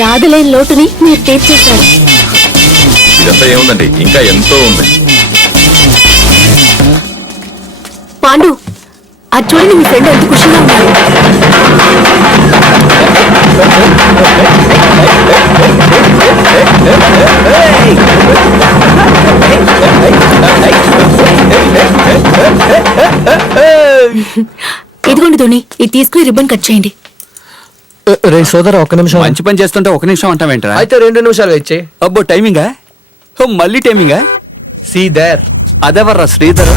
రాధలేని లోటుని మీరు తీర్చేశారు. ఇదంతా ఏముందండి, ఇంకా ఎంతో ఉంది. పాండు, అది చూడండి, మీ ఫ్రెండ్ ఎంత ఖుషిగా ఉన్నారు. ఇదిగోండి ధోని, ఇది తీసుకుని రిబ్బన్ కట్ చేయండి. రే సోదరా, ఒక్క నిమిషం. మంచి పని చేస్తుంటే ఒక నిమిషం అంటావేంట్రా? అయితే 2 నిమిషాలు ఇచ్చే. అబ్బో టైమింగా? మళ్ళీ టైమింగా? See there. అదెవర్రా శ్రీధర్?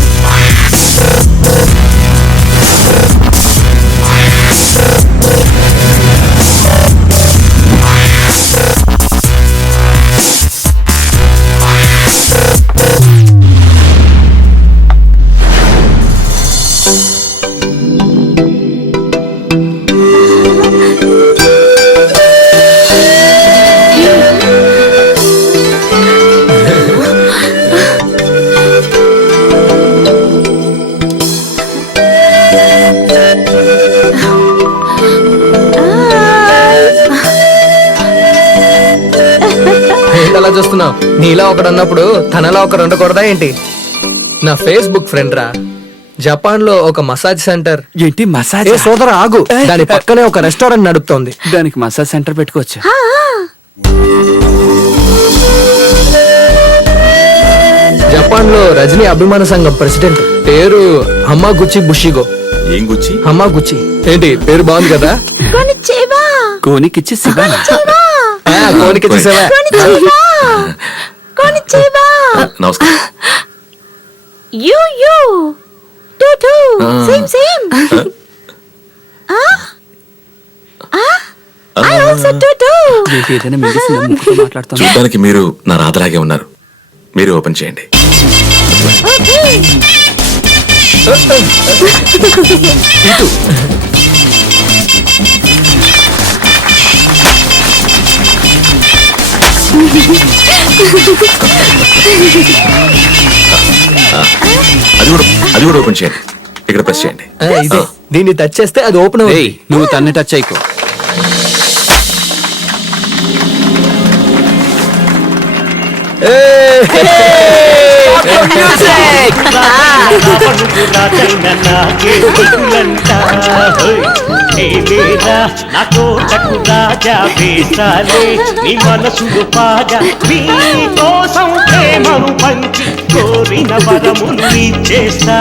అలా చూస్తున్నావు? నీలా ఒకడు అన్నప్పుడు తనలా ఒకరు ఉండకూడదా ఏంటి? నా ఫేస్బుక్ ఫ్రెండ్ రా. జపాన్ లో ఒక మసాజ్ సెంటర్. ఏంటి మసాజ్? ఏ సోదరా ఆగు, దాని పక్కనే ఒక రెస్టారెంట్ నడుపుతోంది. దానికి మసాజ్ సెంటర్ పెట్టుకోవచ్చు. జపాన్ లో రజనీ అభిమాన సంఘం ప్రెసిడెంట్. పేరు హమాగుచి బుషిగో. ఏం గుచ్చి? హమాగుచి. ఏంటి పేరు బాగుంది కదా? కోనికిచ్చి శివ. కోనికి నమస్కారం. ఏదైనా మాట్లాడుతాను. చూడడానికి మీరు నా రాధలాగే ఉన్నారు. మీరు ఓపెన్ చేయండి. అది కూడా ఓపెన్ చేయండి. ఇక్కడ ప్రెస్ చేయండి. ఇదే, దీన్ని టచ్ చేస్తే అది ఓపెన్ అవుతుంది. నువ్వు తన్ని టచ్ అయ్యకు. రాజా వేసాలే నీ మనసులు పాగా నీ కోసం ప్రేమను పంచి కోరిన వరములు చేస్తా.